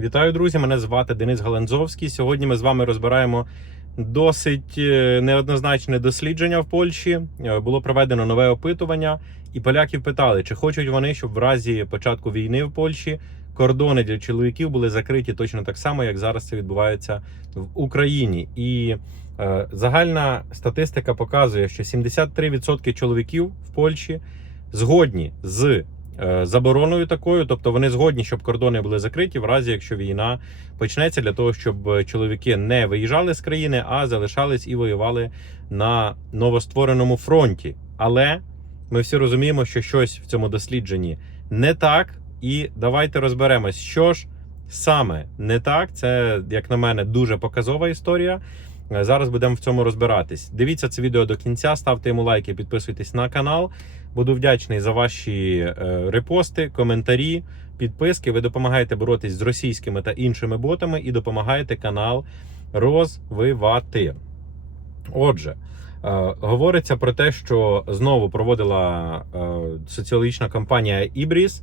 Вітаю, друзі! Мене звати Денис Галанзовський. Сьогодні ми з вами розбираємо досить е, неоднозначне дослідження в Польщі. Е, Було проведено нове опитування, і поляків питали, чи хочуть вони, щоб в разі початку війни в Польщі кордони для чоловіків були закриті точно так само, як зараз це відбувається в Україні. І е, загальна статистика показує, що 73% чоловіків в Польщі згодні з забороною такою, тобто вони згодні, щоб кордони були закриті, в разі якщо війна почнеться, для того, щоб чоловіки не виїжджали з країни, а залишались і воювали на новоствореному фронті. Але ми всі розуміємо, що щось в цьому дослідженні не так. І давайте розберемось, що ж саме не так. Це, як на мене, дуже показова історія. Е, Зараз будемо в цьому розбиратись. Дивіться це відео до кінця, ставте йому лайки, підписуйтесь на канал. Буду вдячний за ваші е, репости, коментарі, підписки. Ви допомагаєте боротись з російськими та іншими ботами і допомагаєте канал розвивати. Отже, е, говориться про те, що знову проводила е, соціологічна компанія Ібріс,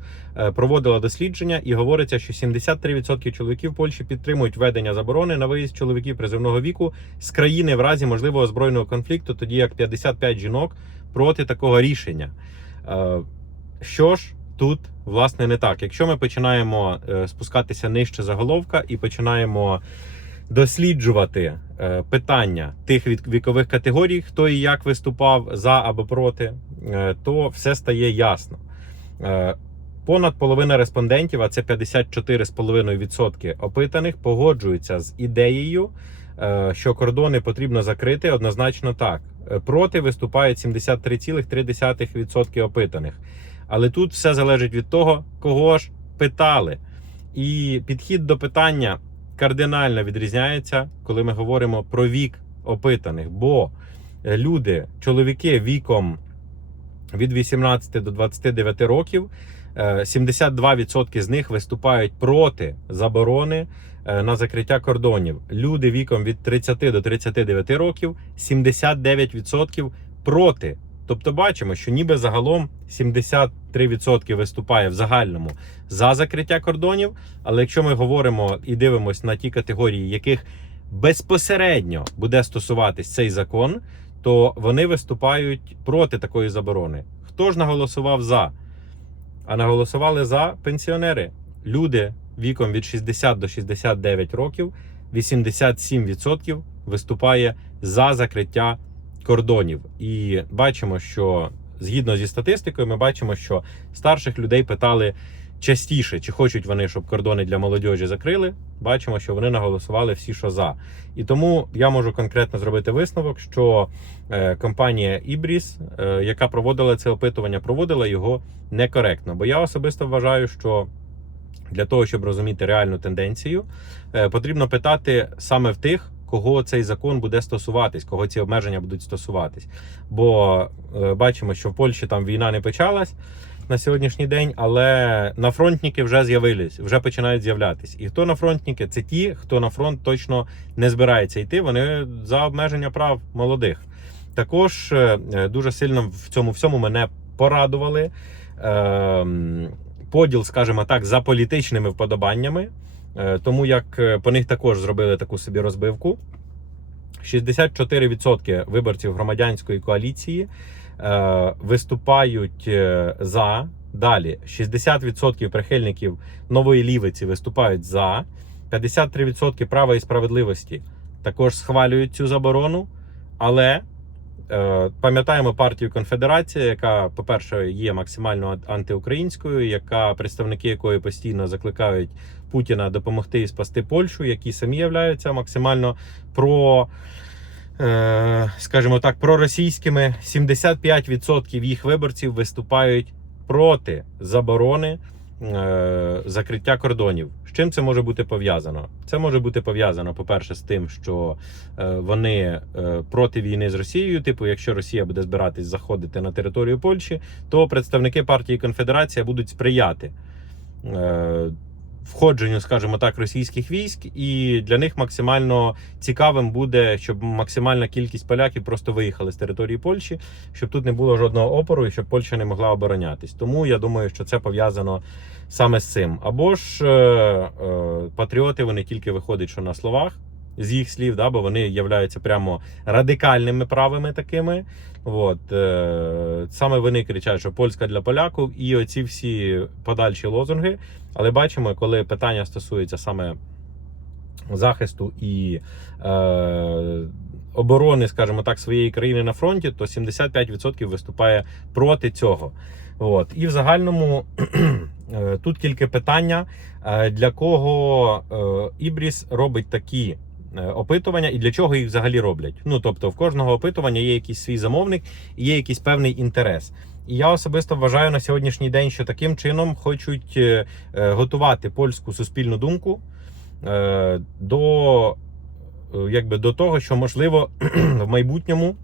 проводила дослідження, і говориться, що 73% чоловіків Польщі підтримують введення заборони на виїзд чоловіків призивного віку з країни в разі можливого збройного конфлікту, тоді як 55 жінок проти такого рішення. Е, Що ж тут власне не так? Якщо ми починаємо е, спускатися нижче заголовка і починаємо досліджувати е, питання тих вікових категорій, хто і як виступав за або проти, то все стає ясно. Понад половина респондентів, а це 54,5% опитаних, погоджуються з ідеєю, що кордони потрібно закрити однозначно так. Е, Проти виступають 73,3% опитаних. Але тут все залежить від того, кого ж питали. І підхід до питання кардинально відрізняється, коли ми говоримо про вік опитаних. Бо е, люди, чоловіки віком від 18 до 29 років, е, 72% з них виступають проти заборони е, на закриття кордонів. Люди віком від 30 до 39 років 79% проти. Тобто бачимо, що ніби загалом 73% виступає в загальному за закриття кордонів. Але якщо ми говоримо і дивимося на ті категорії, яких безпосередньо буде стосуватись цей закон, то вони виступають проти такої заборони. Хто ж наголосував за? А наголосували за пенсіонери. Люди віком від 60 до 69 років, 87% виступає за закриття кордонів. І бачимо, що згідно зі статистикою, ми бачимо, що старших людей питали частіше, чи хочуть вони, щоб кордони для молодіжі закрили. Бачимо, що вони наголосували всі, що за. І тому я можу конкретно зробити висновок, що е, компанія Ібріс, е, яка проводила це опитування, проводила його некоректно. Бо я особисто вважаю, що для того, щоб розуміти реальну тенденцію, е, потрібно питати саме в тих, кого цей закон буде стосуватись, кого ці обмеження будуть стосуватись. Бо е, бачимо, що в Польщі там війна не почалась на сьогоднішній день, але нафронтники вже з'явились, вже починають з'являтись. І хто нафронтники? Це ті, хто на фронт точно не збирається йти. Вони за обмеження прав молодих. Також е, дуже сильно в цьому всьому мене порадували. Поділ, скажімо так, за політичними вподобаннями, Е, тому як е, по них також зробили таку собі розбивку. 64% виборців громадянської коаліції е, виступають за. Далі 60% прихильників нової лівиці виступають за, 53% права і справедливості також схвалюють цю заборону. Але пам'ятаємо партію Конфедерація, яка, по-перше, є максимально антиукраїнською, яка представники якої постійно закликають Путіна допомогти і спасти Польщу, які самі являються максимально про. е, Скажімо так, проросійськими 75% їх виборців виступають проти заборони е, закриття кордонів. З чим це може бути пов'язано? Це може бути пов'язано, по-перше, з тим, що е, вони е, проти війни з Росією. Типу, якщо Росія буде збиратись заходити на територію Польщі, то представники партії Конфедерація будуть сприяти. Входженню, скажімо так, російських військ, і для них максимально цікавим буде, щоб максимальна кількість поляків просто виїхали з території Польщі, щоб тут не було жодного опору і щоб Польща не могла оборонятись. Тому я думаю, що це пов'язано саме з цим. Або ж е, е, патріоти вони тільки виходять, що на словах. З їх слів, да, бо вони являються прямо радикальними правими такими. От, е, саме вони кричать, що польська для поляків, і оці всі подальші лозунги. Але бачимо, коли питання стосується саме захисту і е, оборони, скажімо так, своєї країни на фронті, то 75% виступає проти цього. От. І в загальному е, тут тільки питання, е, для кого Ібріс робить такі опитування і для чого їх взагалі роблять. Ну тобто, в кожного опитування є якийсь свій замовник і є якийсь певний інтерес. І я особисто вважаю на сьогоднішній день, що таким чином хочуть е, е, готувати польську суспільну думку е, до, е, якби, до того, що можливо в майбутньому.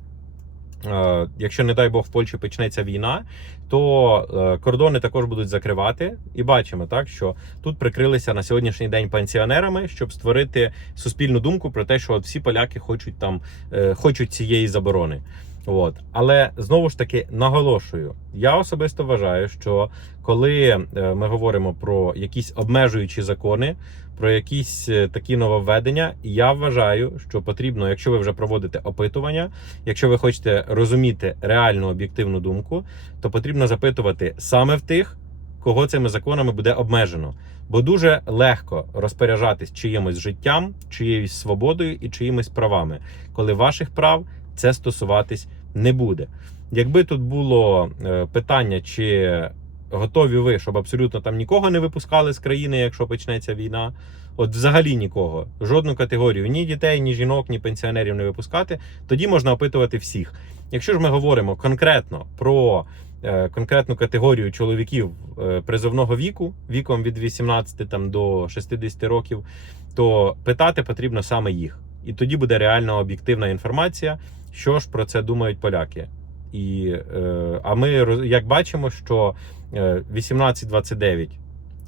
Е, Якщо не дай Бог в Польщі почнеться війна, то е, кордони також будуть закривати. І бачимо так, що тут прикрилися на сьогоднішній день пенсіонерами, щоб створити суспільну думку про те, що от всі поляки хочуть там е, хочуть цієї заборони. От. Але знову ж таки наголошую, я особисто вважаю, що коли ми говоримо про якісь обмежуючі закони, про якісь е, такі нововведення, я вважаю, що потрібно, якщо ви вже проводите опитування, якщо ви хочете розуміти реальну об'єктивну думку, то потрібно запитувати саме в тих, кого цими законами буде обмежено. Бо дуже легко розпоряджатись чиїмось життям, чиєюсь свободою і чиїмось правами, коли ваших прав це стосуватись не буде. Якби тут було е, питання, чи готові ви, щоб абсолютно там нікого не випускали з країни, якщо почнеться війна, от взагалі нікого, жодну категорію, ні дітей, ні жінок, ні пенсіонерів не випускати, тоді можна опитувати всіх. Якщо ж ми говоримо конкретно про е, конкретну категорію чоловіків е, призовного віку, віком від 18 там, до 60 років, то питати потрібно саме їх. І тоді буде реальна об'єктивна інформація, що ж про це думають поляки. І, е, а ми як бачимо, що е, 18-29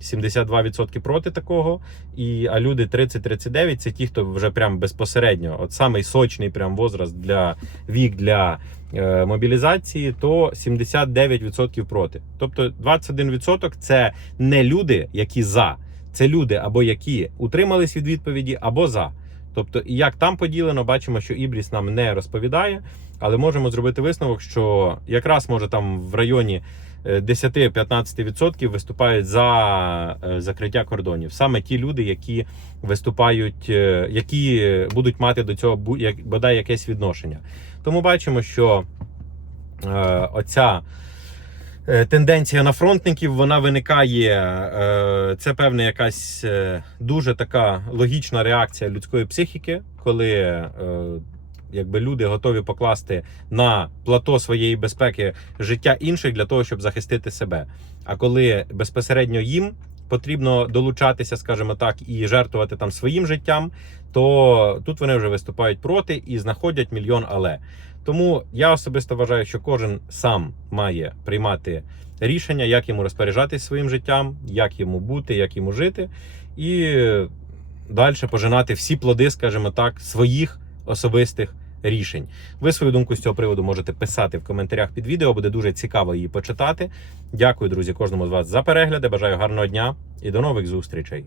72% проти такого, і, а люди 30-39 це ті, хто вже прям безпосередньо, от самий сочний прям возраст для вік для е, мобілізації, то 79% проти. Тобто 21% це не люди, які за, це люди або які утримались від відповіді, або за. Тобто, як там поділено, бачимо, що Ібріс нам не розповідає, але можемо зробити висновок, що якраз може там в районі е, 10-15% виступають за е, закриття кордонів. Саме ті люди, які виступають, е, які будуть мати до цього бодай якесь відношення. Тому бачимо, що е, оця. е, Тенденція на фронтників вона виникає. е, Це певна якась е, дуже така логічна реакція людської психіки, коли е, якби люди готові покласти на плато своєї безпеки життя інших для того, щоб захистити себе. А коли безпосередньо їм потрібно долучатися, скажімо так, і жертвувати там своїм життям, то тут вони вже виступають проти і знаходять мільйон але. Тому я особисто вважаю, що кожен сам має приймати рішення, як йому розпоряджатись своїм життям, як йому бути, як йому жити, і далі пожинати всі плоди, скажімо так, своїх особистих рішень. Ви свою думку з цього приводу можете писати в коментарях під відео, буде дуже цікаво її почитати. Дякую, друзі, кожному з вас за перегляди. Бажаю гарного дня і до нових зустрічей.